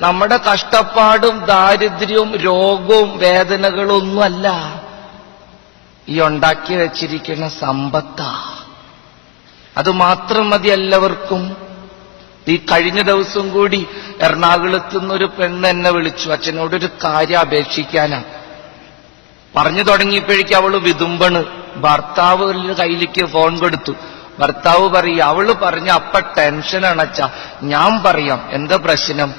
നമ്മുടെ കഷ്ടപ്പാടും ദാരിദ്ര്യവും രോഗവും വേദനകളും ഒന്നുമല്ല, ഈ ഉണ്ടാക്കി വെച്ചിരിക്കുന്ന സമ്പത്താ. അത് മാത്രം മതി എല്ലാവർക്കും. ഈ കഴിഞ്ഞ ദിവസം കൂടി എറണാകുളത്ത് നിന്നൊരു പെണ്ണ് എന്നെ വിളിച്ചു, അച്ഛനോടൊരു കാര്യം അപേക്ഷിക്കാനാ. പറഞ്ഞു തുടങ്ങിയപ്പോഴേക്കും അവള് വിതുമ്പണ്. ഭർത്താവ് കയ്യിലേക്ക് ഫോൺ കൊടുത്തു. ഭർത്താവ് പറയും, അവള് പറഞ്ഞ അപ്പ ടെൻഷനാണ് അച്ഛാ. ഞാൻ പറയാം എന്താ പ്രശ്നം?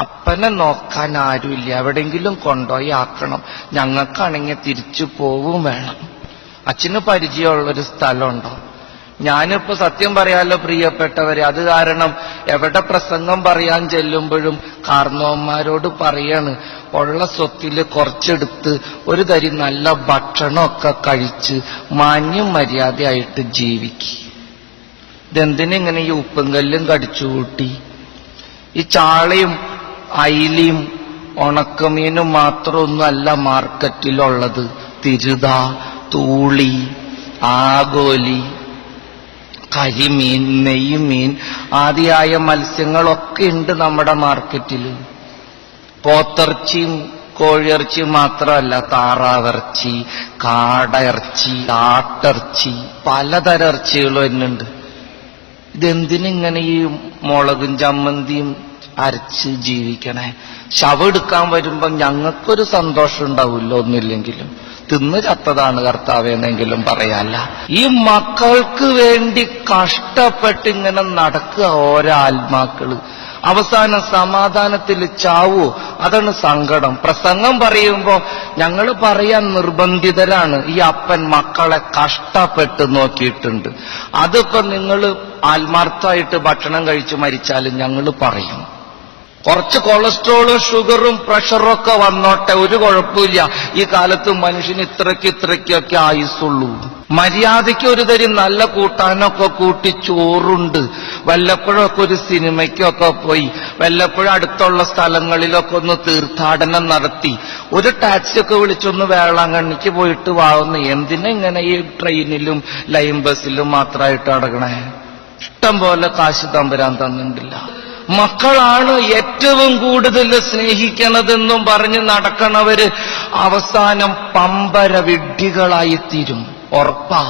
അപ്പനെ നോക്കാൻ ആരുമില്ല, എവിടെങ്കിലും കൊണ്ടുപോയി ആക്കണം, ഞങ്ങൾക്കാണെങ്കിൽ തിരിച്ചു പോവും വേണം. അച്ഛന് പരിചയമുള്ളൊരു സ്ഥലമുണ്ടോ? ഞാനിപ്പോ സത്യം പറയാലോ പ്രിയപ്പെട്ടവരെ, അത് കാരണം എവിടെ പ്രസംഗം പറയാൻ ചെല്ലുമ്പോഴും കാർന്നവന്മാരോട് പറയാണ്, ഉള്ള സ്വത്തില് കുറച്ചെടുത്ത് ഒരു തരി നല്ല ഭക്ഷണമൊക്കെ കഴിച്ച് മാന്യം മര്യാദയായിട്ട് ജീവിക്കും. ഇതെന്തിനിങ്ങനെ ഈ ഉപ്പും കല്ലും കടിച്ചുകൂട്ടി? ഈ ചാളയും അയിലയും ഉണക്കമീനും മാത്രമൊന്നുമല്ല മാർക്കറ്റിലുള്ളത്. തിരുത, തൂളി, ആഗോലി, കരിമീൻ, നെയ്മീൻ ആദിയായ മത്സ്യങ്ങളൊക്കെ ഉണ്ട് നമ്മുടെ മാർക്കറ്റിൽ. പോത്തിറച്ചിയും കോഴിയിറച്ചിയും മാത്രമല്ല, താറാവിറച്ചി, കാടയിറച്ചി, ആട്ടിറച്ചി, പലതരം ഇറച്ചികളും എന്നുണ്ട്. ഇതെന്തിനിങ്ങനെ ഈ മുളകും ചമ്മന്തിയും അരച്ച് ജീവിക്കണേ? ശവം എടുക്കാൻ വരുമ്പോ ഞങ്ങൾക്കൊരു സന്തോഷം ഉണ്ടാവില്ല, ഒന്നുമില്ലെങ്കിലും തിന്ന് ചത്തതാണ് കർത്താവെന്നെങ്കിലും പറയാല്ല. ഈ മക്കൾക്ക് വേണ്ടി കഷ്ടപ്പെട്ടിങ്ങനെ നടക്കുക ഓരോ ആത്മാക്കള്. അവസാനം സമാധാനത്തിൽ ചാവോ? അതാണ് സങ്കടം. പ്രസംഗം പറയുമ്പോ ഞങ്ങൾ പറയാൻ നിർബന്ധിതരാണ്. ഈ അപ്പൻ മക്കളെ കഷ്ടപ്പെട്ട് നോക്കിയിട്ടുണ്ട്. അതിപ്പോ നിങ്ങൾ ആത്മാർത്ഥമായിട്ട് ഭക്ഷണം കഴിച്ചു മരിച്ചാലും ഞങ്ങൾ പറയും. കുറച്ച് കൊളസ്ട്രോളും ഷുഗറും പ്രഷറും ഒക്കെ വന്നോട്ടെ, ഒരു കുഴപ്പമില്ല. ഈ കാലത്ത് മനുഷ്യന് ഇത്രയ്ക്കൊക്കെ ആയുസുള്ളൂ. മര്യാദയ്ക്ക് ഒരു തരി നല്ല കൂട്ടാനൊക്കെ കൂട്ടി ചോറുണ്ട്. വല്ലപ്പോഴൊക്കെ ഒരു സിനിമയ്ക്കൊക്കെ പോയി, വല്ലപ്പോഴും അടുത്തുള്ള സ്ഥലങ്ങളിലൊക്കെ ഒന്ന് തീർത്ഥാടനം നടത്തി, ഒരു ടാക്സിയൊക്കെ വിളിച്ചൊന്ന് വേളാങ്കണ്ണിക്ക് പോയിട്ട് വാങ്ങുന്നു. എന്തിനാ ഇങ്ങനെ ഈ ട്രെയിനിലും ലൈൻ ബസ്സിലും മാത്രമായിട്ട് നടക്കണേ? ഇഷ്ടം പോലെ കാശ് തമ്പുരാൻ തന്നിട്ടില്ല. മക്കളാണ് ഏറ്റവും കൂടുതൽ സ്നേഹിക്കണതെന്നും പറഞ്ഞ് നടക്കണവര് അവസാനം പമ്പര വിഡ്ഢികളായിത്തീരും, ഉറപ്പാ.